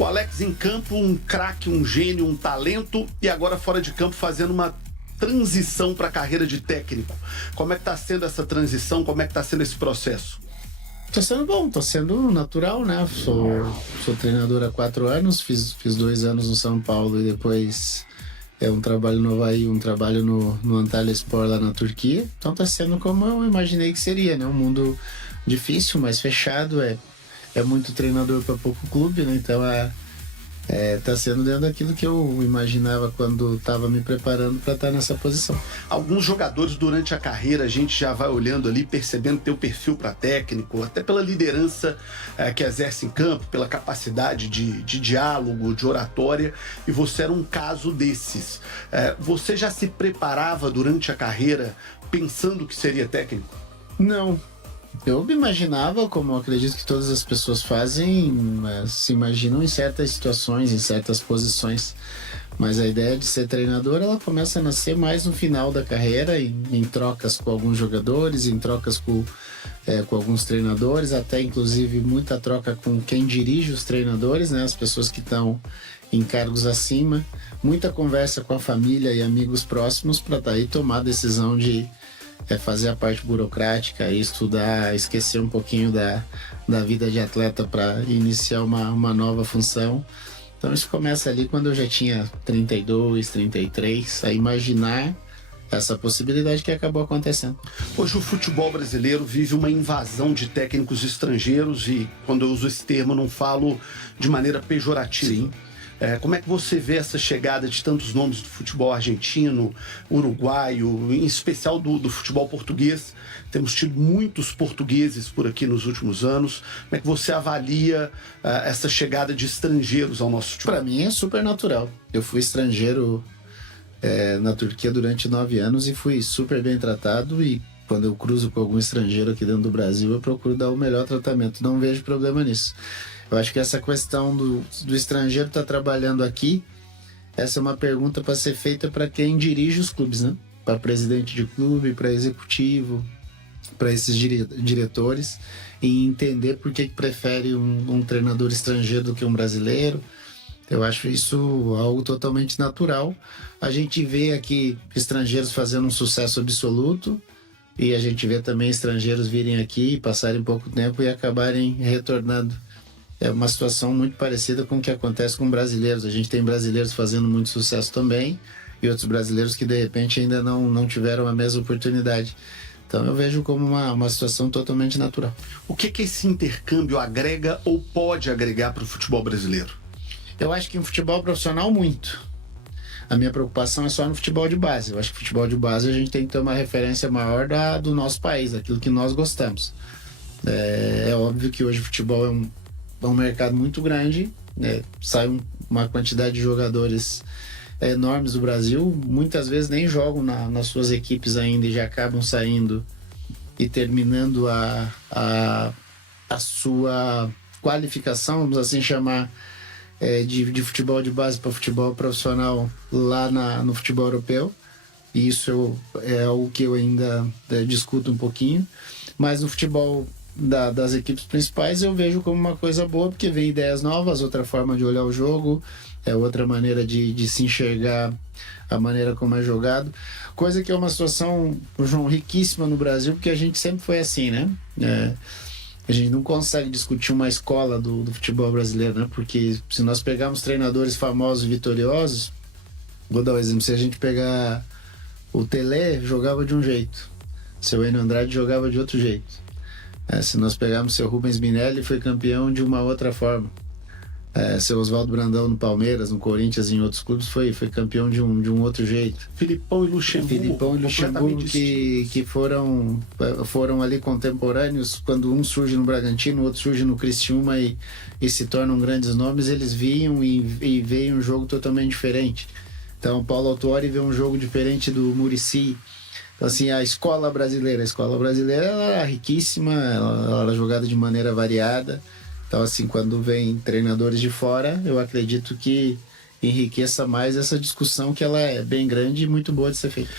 O Alex em campo, um craque, um gênio, um talento, e agora fora de campo fazendo uma transição para a carreira de técnico. Como é que está sendo essa transição? Como é que está sendo esse processo? Tá sendo bom, tá sendo natural, né? Sou treinador há 4 anos, fiz 2 anos no São Paulo e depois um trabalho no Havaí, um trabalho no Antalyaspor lá na Turquia. Então tá sendo como eu imaginei que seria, né? Um mundo difícil, mas fechado, é muito treinador para pouco clube, né? Então tá sendo dentro daquilo que eu imaginava quando estava me preparando para estar nessa posição. Alguns jogadores durante a carreira a gente já vai olhando ali, percebendo teu perfil para técnico, até pela liderança que exerce em campo, pela capacidade de diálogo, de oratória, e você era um caso desses. Você já se preparava durante a carreira pensando que seria técnico? Não. Eu me imaginava, como eu acredito que todas as pessoas fazem, se imaginam em certas situações, em certas posições. Mas a ideia de ser treinador, ela começa a nascer mais no final da carreira, em trocas com alguns jogadores, em trocas com alguns treinadores, até inclusive muita troca com quem dirige os treinadores, né? As pessoas que estão em cargos acima. Muita conversa com a família e amigos próximos para daí tomar a decisão de fazer a parte burocrática, estudar, esquecer um pouquinho da vida de atleta para iniciar uma nova função. Então isso começa ali quando eu já tinha 32, 33, a imaginar essa possibilidade que acabou acontecendo. Hoje o futebol brasileiro vive uma invasão de técnicos estrangeiros e quando eu uso esse termo não falo de maneira pejorativa. Sim. Como é que você vê essa chegada de tantos nomes do futebol argentino, uruguaio, em especial do futebol português? Temos tido muitos portugueses por aqui nos últimos anos. Como é que você avalia essa chegada de estrangeiros ao nosso futebol? Para mim é super natural. Eu fui estrangeiro na Turquia durante 9 anos e fui super bem tratado, e quando eu cruzo com algum estrangeiro aqui dentro do Brasil, eu procuro dar o melhor tratamento. Não vejo problema nisso. Eu acho que essa questão do estrangeiro estar trabalhando aqui, essa é uma pergunta para ser feita para quem dirige os clubes, né? Para presidente de clube, para executivo, para esses diretores, e entender por que prefere um treinador estrangeiro do que um brasileiro. Eu acho isso algo totalmente natural. A gente vê aqui estrangeiros fazendo um sucesso absoluto, e a gente vê também estrangeiros virem aqui, passarem pouco tempo e acabarem retornando. É uma situação muito parecida com o que acontece com brasileiros. A gente tem brasileiros fazendo muito sucesso também, e outros brasileiros que de repente ainda não tiveram a mesma oportunidade. Então eu vejo como uma situação totalmente natural. O que esse intercâmbio agrega ou pode agregar para o futebol brasileiro? Eu acho que em futebol profissional, muito. A minha preocupação é só no futebol de base. Eu acho que futebol de base a gente tem que ter uma referência maior do nosso país, daquilo que nós gostamos. É óbvio que hoje o futebol é um mercado muito grande, né? Sai uma quantidade de jogadores enormes do Brasil, muitas vezes nem jogam nas suas equipes ainda e já acabam saindo e terminando a sua qualificação, vamos assim chamar, de futebol de base para futebol profissional lá no futebol europeu. E isso é algo que eu ainda discuto um pouquinho, mas no futebol das equipes principais eu vejo como uma coisa boa, porque vem ideias novas, outra forma de olhar o jogo, outra maneira de se enxergar a maneira como é jogado, coisa que é uma situação, João, riquíssima no Brasil, porque a gente sempre foi assim, né? A gente não consegue discutir uma escola do futebol brasileiro, né? Porque se nós pegarmos treinadores famosos e vitoriosos, vou dar um exemplo, se a gente pegar o Pelé, jogava de um jeito, seu Enio Andrade jogava de outro jeito. Se nós pegarmos seu Rubens Minelli, foi campeão de uma outra forma. Seu Oswaldo Brandão no Palmeiras, no Corinthians e em outros clubes foi campeão de um outro jeito. Filipão e Luxemburgo que foram ali contemporâneos. Quando um surge no Bragantino, o outro surge no Criciúma e se tornam grandes nomes, eles viam e veem um jogo totalmente diferente. Então o Paulo Autuori vê um jogo diferente do Muricy. Então, assim, a escola brasileira ela era riquíssima, ela era jogada de maneira variada. Então, assim, quando vem treinadores de fora, eu acredito que enriqueça mais essa discussão, que ela é bem grande e muito boa de ser feita.